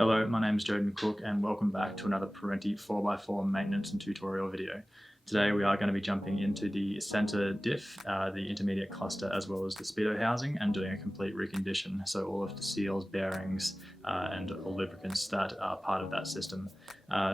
Hello, my name is Jordan Cook and welcome back to another Perentie 4x4 maintenance and tutorial video. Today we are going to be jumping into the center diff, the intermediate cluster, as well as the Speedo housing, and doing a complete recondition. So all of the seals, bearings and lubricants that are part of that system.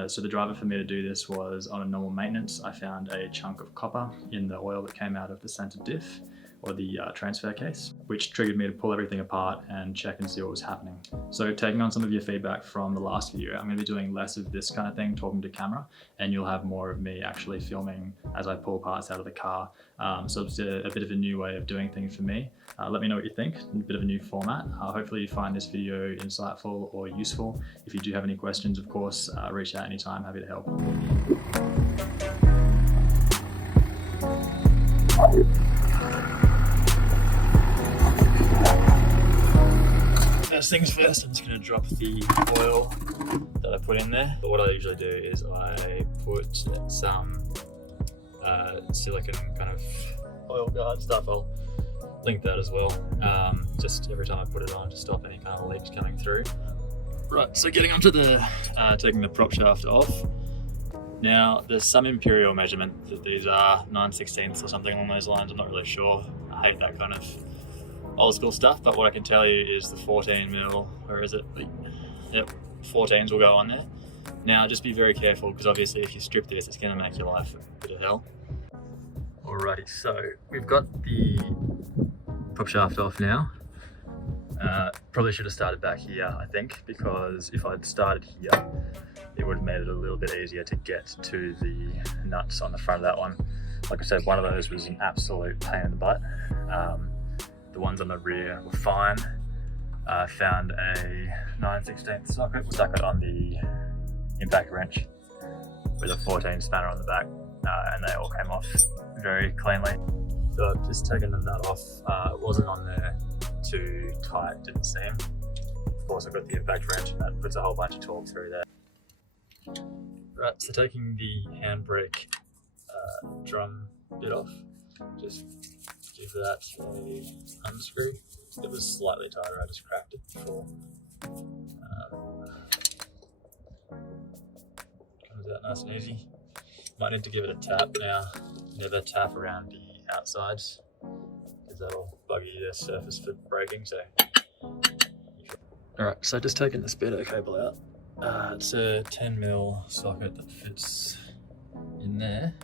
So the driver for me to do this was on a normal maintenance. I found a chunk of copper in the oil that came out of the center diff, or the transfer case, which triggered me to pull everything apart and check and see what was happening. So taking on some of your feedback from the last video, I'm going to be doing less of this kind of thing, talking to camera, and you'll have more of me actually filming as I pull parts out of the car. So it's a bit of a new way of doing things for me. Let me know what you think, a bit of a new format. Hopefully you find this video insightful or useful. If you do have any questions, of course, reach out anytime, happy to help. First things first, I'm just going to drop the oil that I put in there. But what I usually do is I put some silicone kind of oil guard stuff. I'll link that as well. Just every time I put it on to stop any kind of leaks coming through. Right, so getting onto the taking the prop shaft off. Now there's some imperial measurement that these are 9/16 or something along those lines. I'm not really sure. I hate that kind of old school stuff, but what I can tell you is the 14mm, where is it? Yep, 14s will go on there. Now just be very careful, because obviously if you strip this, it's going to make your life a bit of hell. Alrighty, so we've got the prop shaft off now. Probably should have started back here, I think, because if I'd started here, it would have made it a little bit easier to get to the nuts on the front of that one. Like I said, one of those was an absolute pain in the butt. The ones on the rear were fine. I found a 9/16 socket, we'll stuck it on the impact wrench with a 14 spanner on the back, and they all came off very cleanly. So I've just taken the nut off. It wasn't on there too tight, didn't seem. Of course I've got the impact wrench and that puts a whole bunch of torque through there. Right, so taking the handbrake drum bit off, just give that a unscrew. It was slightly tighter, I just cracked it before. Comes out nice and easy. Might need to give it a tap now. Never tap around the outsides, because that'll buggy the surface for braking. So, alright, so just taking the Speedo cable out. It's a 10mm socket that fits in there.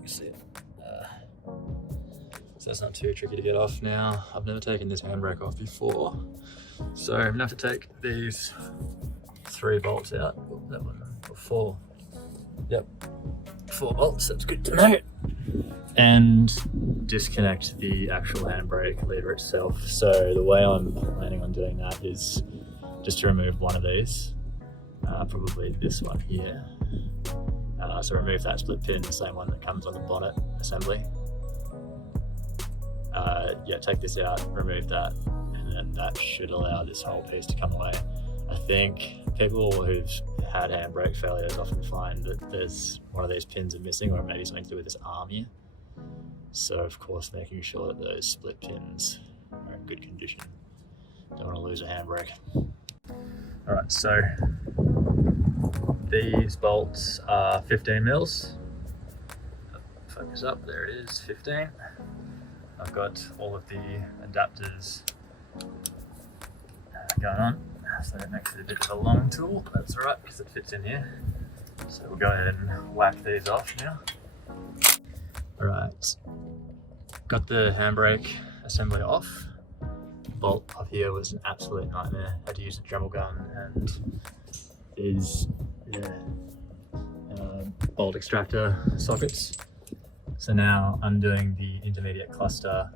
You see it. So that's not too tricky to get off now. I've never taken this handbrake off before, so I'm gonna have to take these 3 bolts out. Oh, that one, or 4. Yep, 4 bolts, that's good to know. And disconnect the actual handbrake lever itself. So the way I'm planning on doing that is just to remove one of these, probably this one here. So remove that split pin, the same one that comes on the bonnet assembly. Yeah, take this out, remove that, and then that should allow this whole piece to come away. I think people who've had handbrake failures often find that there's one of these pins are missing, or maybe something to do with this arm here. So of course making sure that those split pins are in good condition. Don't want to lose a handbrake. Alright, so these bolts are 15mm. Focus up, there it is, 15. I've got all of the adapters going on, so that makes it a bit of a long tool, but that's alright because it fits in here. So we'll go ahead and whack these off now. Alright, got the handbrake assembly off. The bolt up here was an absolute nightmare. Had to use a Dremel gun and these bolt extractor sockets. So now undoing the intermediate cluster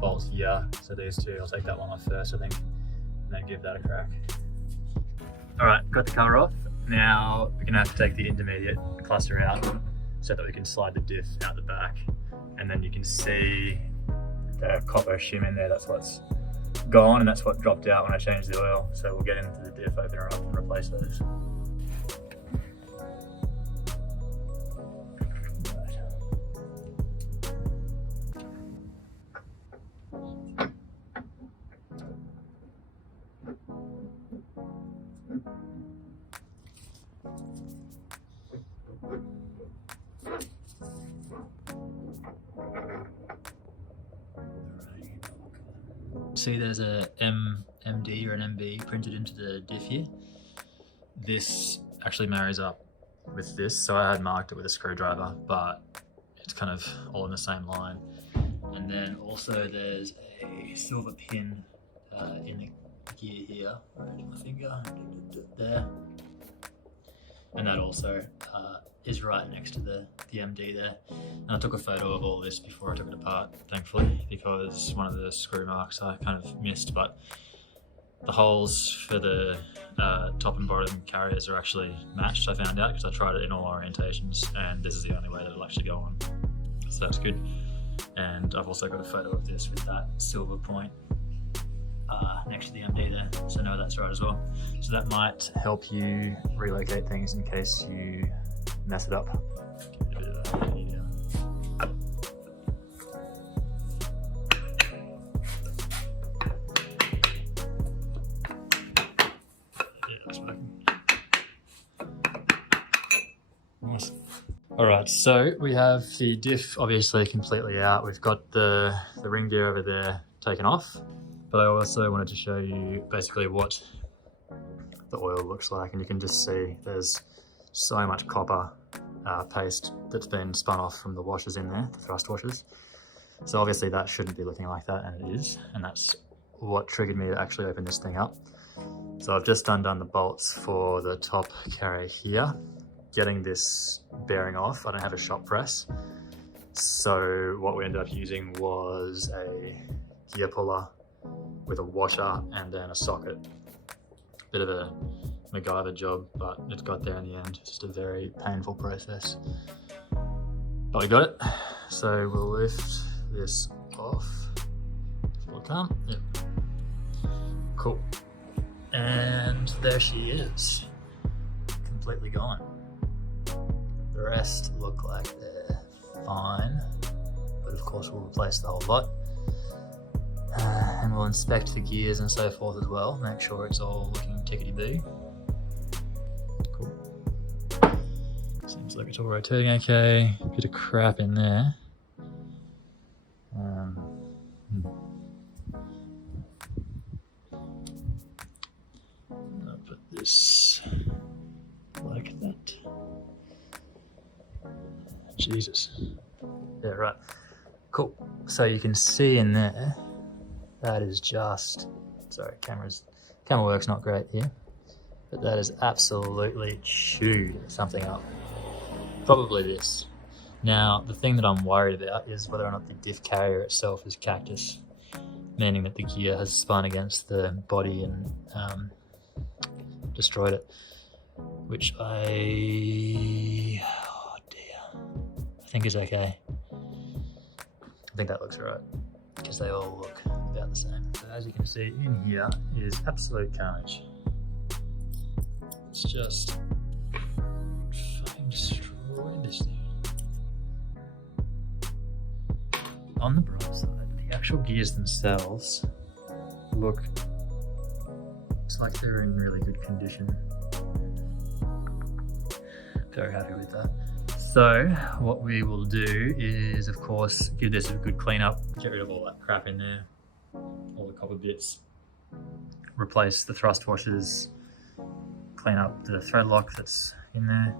bolts here. So these two, I'll take that one off first, I think, and then give that a crack. Alright, got the cover off. Now we're gonna have to take the intermediate cluster out so that we can slide the diff out the back. And then you can see the copper shim in there, that's what's gone and that's what dropped out when I changed the oil. So we'll get into the diff opener up and replace those. see there's a MD or an MB printed into the diff here. This actually marries up with this, so I had marked it with a screwdriver, but it's kind of all in the same line. And then also there's a silver pin in the gear here. Where is my finger? There. And that also is right next to the MD there. And I took a photo of all this before I took it apart, thankfully, because one of the screw marks I kind of missed, but the holes for the top and bottom carriers are actually matched, I found out, because I tried it in all orientations, and this is the only way that it'll actually go on. So that's good. And I've also got a photo of this with that silver point next to the MD there, so I know that's right as well. So that might help you relocate things in case you mess it up. Give it a bit of that here. Yeah, that's working. Nice. Alright, so we have the diff obviously completely out. We've got the ring gear over there taken off, but I also wanted to show you basically what the oil looks like, and you can just see there's so much copper paste that's been spun off from the washers in there, the thrust washers. So obviously that shouldn't be looking like that, and it is, and that's what triggered me to actually open this thing up. So I've just undone the bolts for the top carrier here, getting this bearing off. I don't have a shop press, so what we ended up using was a gear puller with a washer and then a socket. Bit of a MacGyver job, but it got there in the end. It's just a very painful process, but we got it. So we'll lift this off. Still can't. Yep. Cool. And there she is, completely gone. The rest look like they're fine, but of course we'll replace the whole lot. And we'll inspect the gears and so forth as well, make sure it's all looking tickety-boo. Cool. Seems like it's all rotating okay. Bit of crap in there. I'll put this like that. Jesus. Yeah, right. Cool. So you can see in there, that is just, sorry, camera work's not great here, but that is absolutely chewed something up. Probably this. Now, the thing that I'm worried about is whether or not the diff carrier itself is cactus, meaning that the gear has spun against the body and destroyed it, which oh dear, I think is okay. I think that looks right, because they all look about the same. So as you can see, in here is absolute carnage. It's just fucking destroyed this thing. On the bright side, the actual gears themselves look, it's like they're in really good condition. Very happy with that. So what we will do is, of course, give this a good clean up, get rid of all that crap in there, all the copper bits, replace the thrust washers, clean up the thread lock that's in there,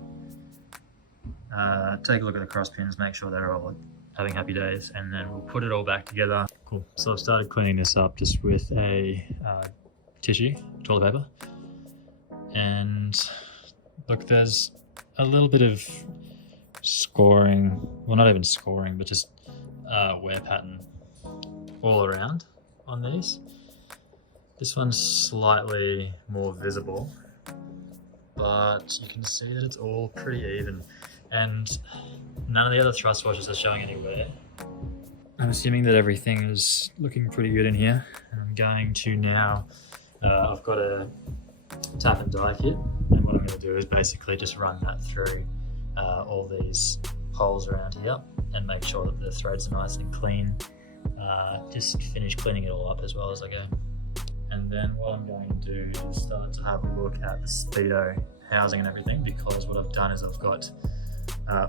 take a look at the cross pins, make sure they're all having happy days, and then we'll put it all back together. Cool. So I've started cleaning this up just with a tissue, toilet paper, and look, there's a little bit of scoring, well, not even scoring, but just wear pattern all around on these. This one's slightly more visible, but you can see that it's all pretty even, and none of the other thrust washers are showing any wear. I'm assuming that everything is looking pretty good in here. I'm going to now, I've got a tap and die kit, and what I'm going to do is basically just run that through all these holes around here and make sure that the threads are nice and clean. Just finish cleaning it all up as well as I go. And then what I'm going to do is start to have a look at the Speedo housing and everything, because what I've done is I've got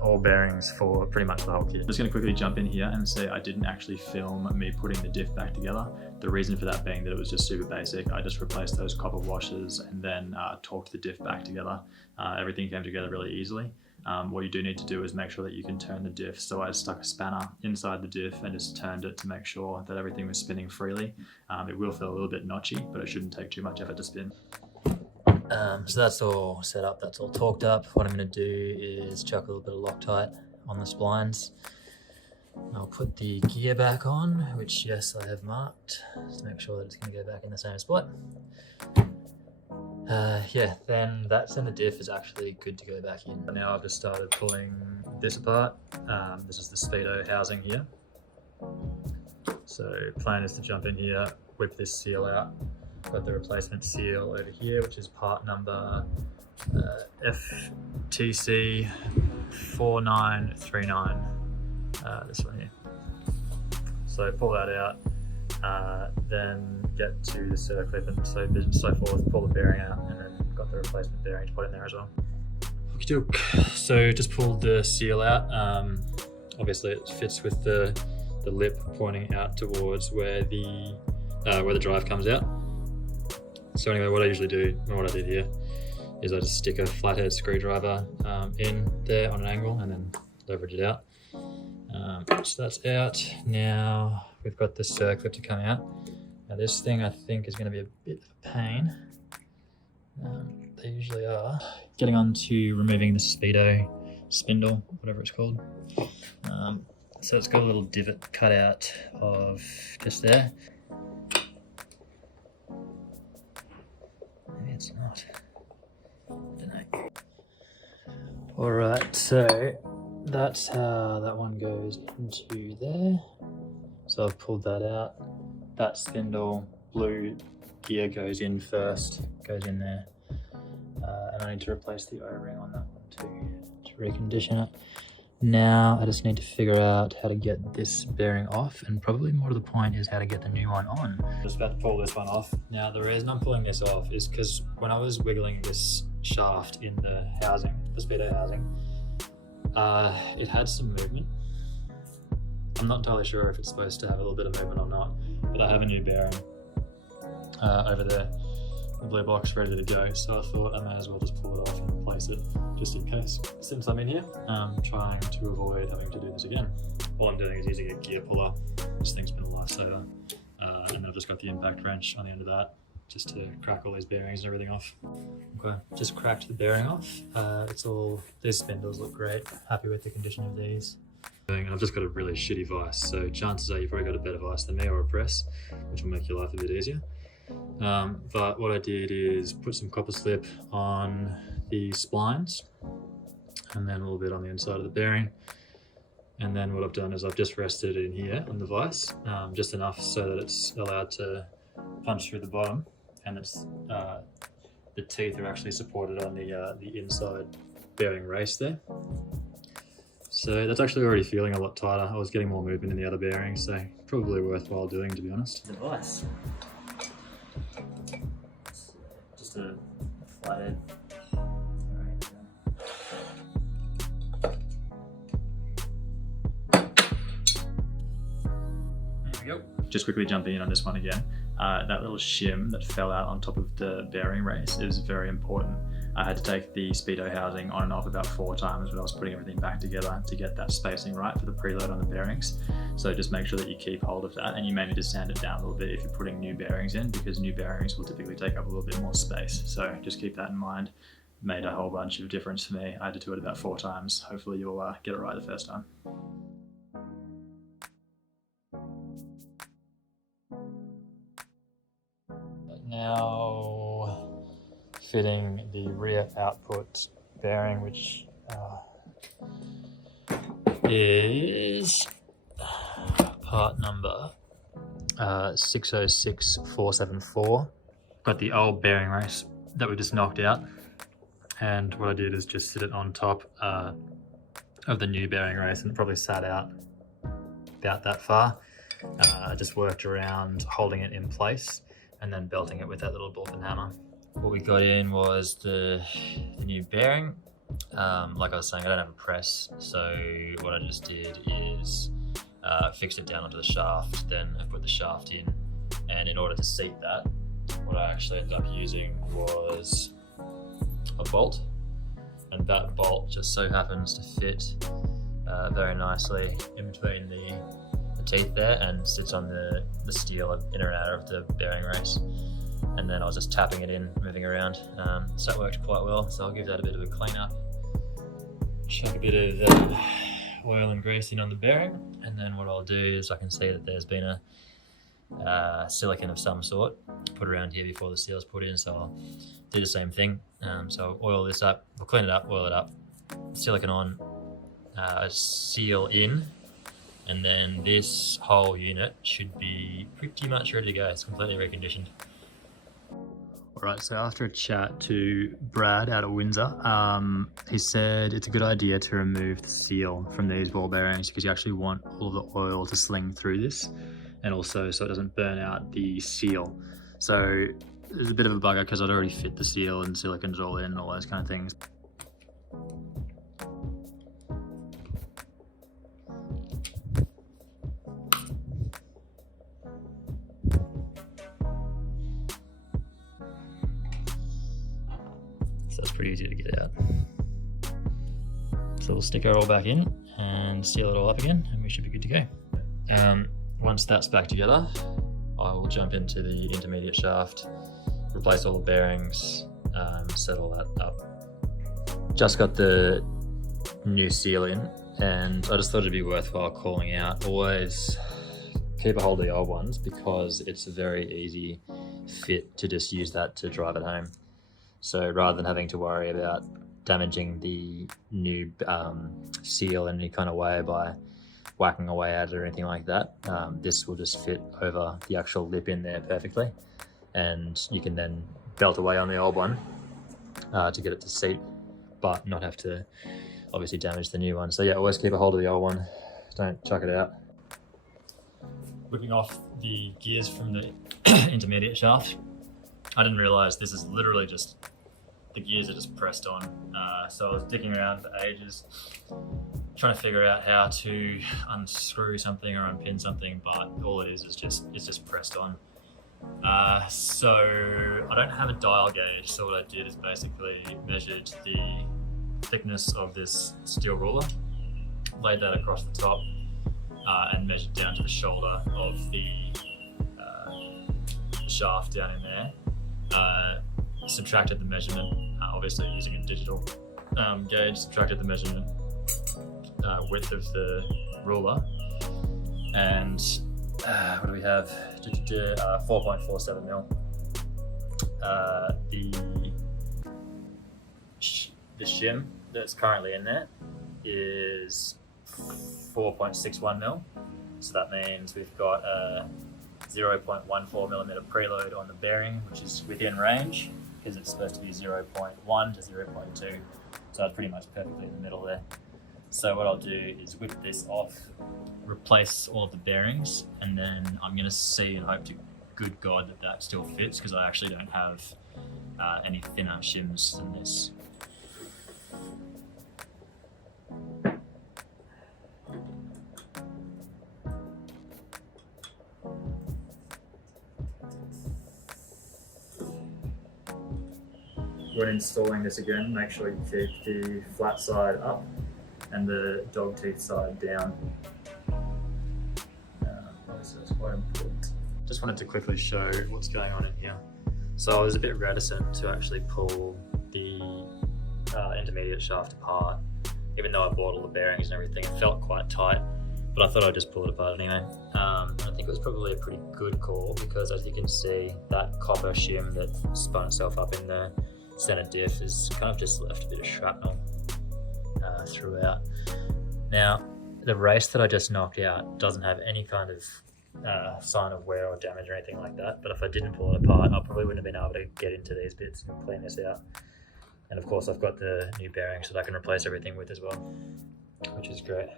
all bearings for pretty much the whole kit. I'm just going to quickly jump in here and say I didn't actually film me putting the diff back together. The reason for that being that it was just super basic. I just replaced those copper washers and then torqued the diff back together. Everything came together really easily. What you do need to do is make sure that you can turn the diff. So I stuck a spanner inside the diff and just turned it to make sure that everything was spinning freely. It will feel a little bit notchy, but it shouldn't take too much effort to spin. So that's all set up, that's all torqued up. What I'm going to do is chuck a little bit of Loctite on the splines. I'll put the gear back on, which yes, I have marked, just to make sure that it's going to go back in the same spot. Yeah, then the diff is actually good to go back in. Now I've just started pulling this apart. This is the Speedo housing here. So plan is to jump in here, whip this seal out. Got the replacement seal over here, which is part number FTC 4939. This one here. So pull that out, then get to the circlip and so forth, pull the bearing out, and then got the replacement bearing to put in there as well. So just pulled the seal out. Obviously it fits with the lip pointing out towards where the drive comes out. So anyway, what I usually do, and what I did here, is I just stick a flathead screwdriver in there on an angle and then leverage it out. So that's out. Now we've got the circlip to come out. Now this thing I think is going to be a bit of a pain. They usually are. Getting on to removing the Speedo spindle, whatever it's called. So it's got a little divot cut out of just there. Maybe it's not. I don't know. Alright, so that's how that one goes into there. So I've pulled that out. That spindle blue gear goes in first, goes in there. And I need to replace the O-ring on that one too, to recondition it. Now I just need to figure out how to get this bearing off, and probably more to the point is how to get the new one on. Just about to pull this one off. Now the reason I'm pulling this off is because when I was wiggling this shaft in the housing, the Speedo housing, it had some movement. I'm not entirely sure if it's supposed to have a little bit of movement or not, but I have a new bearing over there, the blue box ready to go, so I thought I may as well just pull it off and replace it just in case. Since I'm in here, I'm trying to avoid having to do this again. All I'm doing is using a gear puller. This thing's been a lifesaver. And then I've just got the impact wrench on the end of that just to crack all these bearings and everything off. Okay, just cracked the bearing off. These spindles look great. Happy with the condition of these. And I've just got a really shitty vise, so chances are you've probably got a better vise than me, or a press, which will make your life a bit easier. But what I did is put some copper slip on the splines and then a little bit on the inside of the bearing. And then what I've done is I've just rested it in here on the vise, just enough so that it's allowed to punch through the bottom, and it's the teeth are actually supported on the inside bearing race there. So that's actually already feeling a lot tighter. I was getting more movement in the other bearings, so probably worthwhile doing, to be honest. The vise. Just a flathead. There we go. Just quickly jumping in on this one again. That little shim that fell out on top of the bearing race is very important. I had to take the Speedo housing on and off about 4 times when I was putting everything back together to get that spacing right for the preload on the bearings. So just make sure that you keep hold of that, and you may need to sand it down a little bit if you're putting new bearings in, because new bearings will typically take up a little bit more space. So just keep that in mind. Made a whole bunch of difference for me. I had to do it about 4 times. Hopefully you'll get it right the first time. Now fitting the rear output bearing, which is part number 606474. Got the old bearing race that we just knocked out, and what I did is just sit it on top of the new bearing race, and it probably sat out about that far. I just worked around holding it in place and then belting it with that little ball peen hammer. What we got in was the new bearing, Like I was saying, I don't have a press, so what I just did is fixed it down onto the shaft, then I put the shaft in, and in order to seat that, what I actually ended up using was a bolt, and that bolt just so happens to fit very nicely in between the teeth there and sits on the steel inner and outer of the bearing race. And then I was just tapping it in, moving around, so that worked quite well. So I'll give that a bit of a clean up, chuck a bit of oil and grease in on the bearing, and then what I'll do is I can see that there's been a silicone of some sort put around here before the seal's put in, so I'll do the same thing. So I'll oil this up, we'll clean it up, oil it up, silicone on, seal in, and then this whole unit should be pretty much ready to go. It's completely reconditioned. Alright, so after a chat to Brad out of Windsor, he said it's a good idea to remove the seal from these ball bearings because you actually want all the oil to sling through this, and also so it doesn't burn out the seal. So there's a bit of a bugger because I'd already fit the seal and silicone's all in and all those kind of things. So that's pretty easy to get out. So we'll stick it all back in and seal it all up again, and we should be good to go. Once that's back together, I will jump into the intermediate shaft, replace all the bearings, set all that up. Just got the new seal in, and I just thought it'd be worthwhile calling out, always keep a hold of the old ones because it's a very easy fit to just use that to drive it home. So rather than having to worry about damaging the new seal in any kind of way by whacking away at it or anything like that, this will just fit over the actual lip in there perfectly, and you can then belt away on the old one to get it to seat, but not have to obviously damage the new one. So yeah, always keep a hold of the old one, don't chuck it out. Whipping off the gears from the intermediate shaft, I didn't realize this is literally just, the gears are just pressed on. So I was digging around for ages, trying to figure out how to unscrew something or unpin something, but all it is just pressed on. So I don't have a dial gauge, so what I did is basically measured the thickness of this steel ruler, laid that across the top, and measured down to the shoulder of the shaft down in there. Subtracted the measurement, obviously using a digital gauge, subtracted the measurement width of the ruler, and what do we have? 4.47 mil. The shim that's currently in there is 4.61 mil, so that means we've got a 0.14 millimeter preload on the bearing, which is within range because it's supposed to be 0.1 to 0.2, so that's pretty much perfectly in the middle there. So what I'll do is whip this off, replace all of the bearings, and then I'm going to see and hope to good God that that still fits, because I actually don't have any thinner shims than this. When installing this again, make sure you keep the flat side up and the dog teeth side down. Obviously that's quite important. Just wanted to quickly show what's going on in here. So I was a bit reticent to actually pull the intermediate shaft apart, even though I bought all the bearings and everything. It felt quite tight, but I thought I'd just pull it apart anyway. I think it was probably a pretty good call because, as you can see, that copper shim that spun itself up in the center diff has kind of just left a bit of shrapnel throughout. Now, the race that I just knocked out doesn't have any kind of sign of wear or damage or anything like that, but if I didn't pull it apart, I probably wouldn't have been able to get into these bits and clean this out. And of course, I've got the new bearings that I can replace everything with as well, which is great.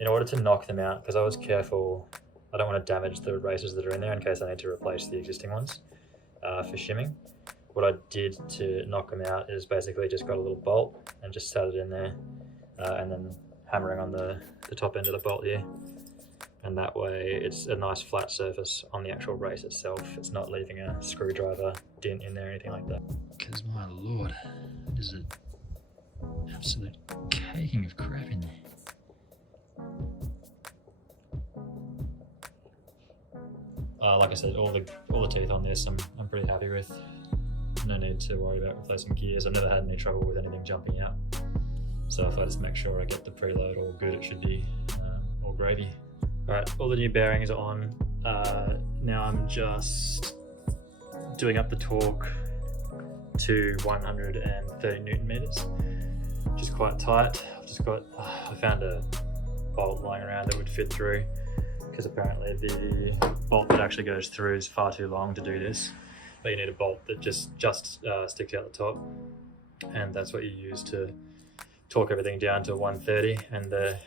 In order to knock them out, because I was careful, I don't want to damage the races that are in there in case I need to replace the existing ones for shimming. what I did to knock them out is basically just got a little bolt and just sat it in there, and then hammering on the top end of the bolt here. And that way it's a nice flat surface on the actual race itself. It's not leaving a screwdriver dent in there or anything like that. Because my lord, there's an absolute caking of crap in there. Like I said, all the teeth on this I'm pretty happy with. No need to worry about replacing gears. I've never had any trouble with anything jumping out. So if I just make sure I get the preload all good, it should be all gravy. Alright, all the new bearings are on. Now I'm just doing up the torque to 130 Newton meters, which is quite tight. I found a bolt lying around that would fit through, because apparently the bolt that actually goes through is far too long to do this. But you need a bolt that just sticks out the top, and that's what you use to torque everything down to 130. And the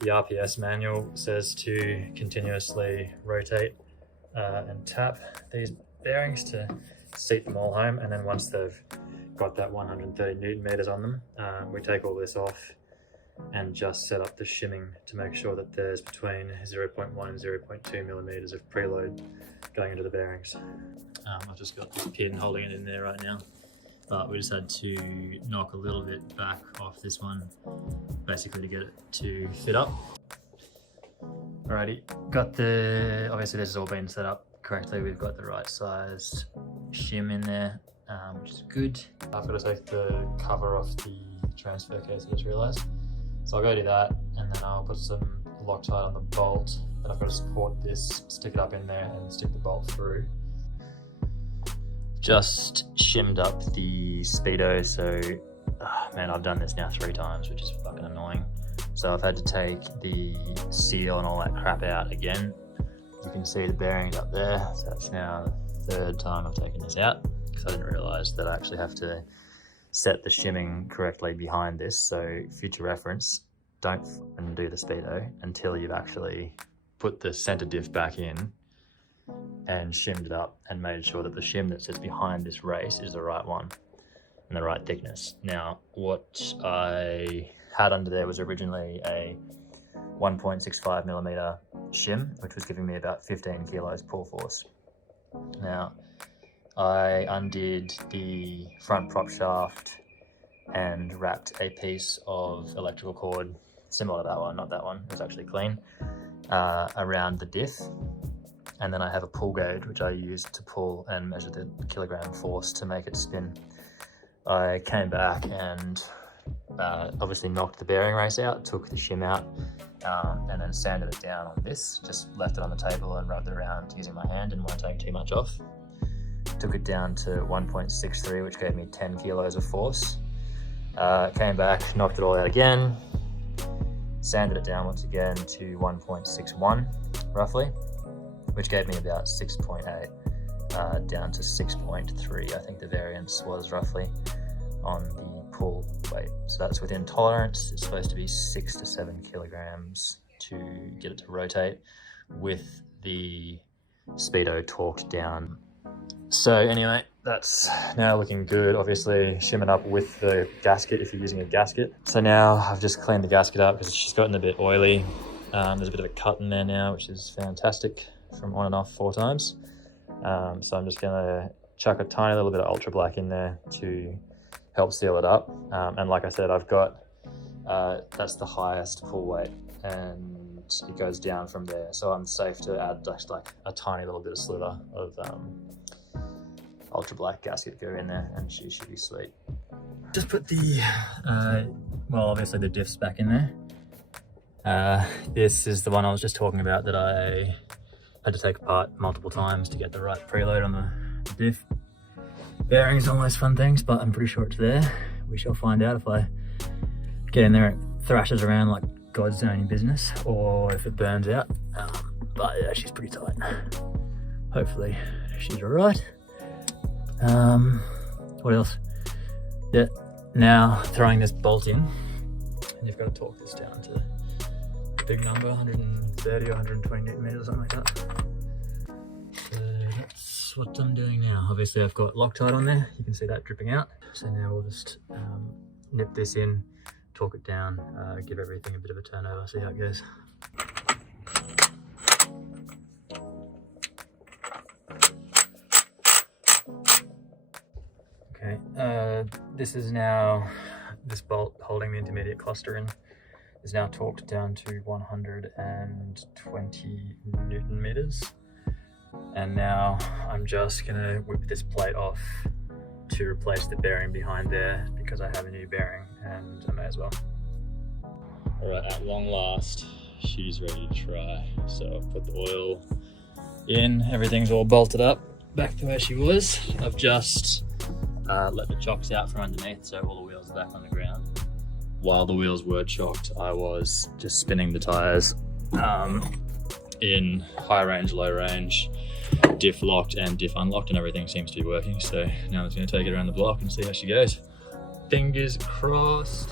RPS manual says to continuously rotate and tap these bearings to seat them all home, and then once they've got that 130 Newton meters on them, we take all this off and just set up the shimming to make sure that there's between 0.1 and 0.2 millimeters of preload going into the bearings. I've just got this pin holding it in there right now, but we just had to knock a little bit back off this one, basically to get it to fit up. Alrighty, obviously this has all been set up correctly. We've got the right size shim in there, which is good. I've got to take the cover off the transfer case, I just realised. So I'll go do that, and then I'll put some Loctite on the bolt. Then I've got to support this, stick it up in there and stick the bolt through. Just shimmed up the Speedo, so man, I've done this now 3 times, which is fucking annoying. So I've had to take the seal and all that crap out again. You can see the bearings up there, so that's now the 3rd time I've taken this out, because I didn't realise that I actually have to set the shimming correctly behind this. So future reference, don't undo the Speedo until you've actually put the center diff back in and shimmed it up and made sure that the shim that sits behind this race is the right one and the right thickness. Now, what I had under there was originally a 1.65 millimeter shim, which was giving me about 15 kilos pull force. Now, I undid the front prop shaft and wrapped a piece of electrical cord, similar to that one, not that one, it was actually clean, around the diff. And then I have a pull gauge, which I use to pull and measure the kilogram force to make it spin. I came back and obviously knocked the bearing race out, took the shim out, and then sanded it down on this. Just left it on the table and rubbed it around using my hand, didn't want to take too much off. Took it down to 1.63, which gave me 10 kilos of force. Came back, knocked it all out again, sanded it down once again to 1.61 roughly, which gave me about 6.8 down to 6.3. I think the variance was roughly on the pull weight. So that's within tolerance. It's supposed to be 6 to 7 kilograms to get it to rotate with the Speedo torqued down. So anyway, that's now looking good. Obviously shim it up with the gasket if you're using a gasket. So now I've just cleaned the gasket up because she's gotten a bit oily. There's a bit of a cut in there now, which is fantastic, from on and off 4 times. So I'm just gonna chuck a tiny little bit of ultra black in there to help seal it up. And like I said, I've got, that's the highest pull weight and it goes down from there. So I'm safe to add just like a tiny little bit of sliver of ultra black gasket go in there and she should be sweet. Just put the, well, obviously the diffs back in there. This is the one I was just talking about that I had to take apart multiple times to get the right preload on the diff. Bearings are always fun things, but I'm pretty sure it's there. We shall find out if I get in there and it thrashes around like God's own business, or if it burns out. But yeah, she's pretty tight. Hopefully she's all right. What else? Yeah, now throwing this bolt in, and you've got to torque this down to a big number, 130 or 120 Newton meters, something like that. So that's that's what I'm doing now. Obviously I've got Loctite on there, you can see that dripping out. So now we'll just nip this in, torque it down, give everything a bit of a turnover, see how it goes. Okay, this bolt holding the intermediate cluster in is now torqued down to 120 Newton meters. And now I'm just gonna whip this plate off to replace the bearing behind there because I have a new bearing and I may as well. All right, at long last, she's ready to try. So I've put the oil in, everything's all bolted up, back to where she was. I've just let the chocks out from underneath, so all the wheels are back on the ground. While the wheels were chocked, I was just spinning the tires in high range, low range, diff locked and diff unlocked, and everything seems to be working. So now I'm just going to take it around the block and see how she goes. Fingers crossed.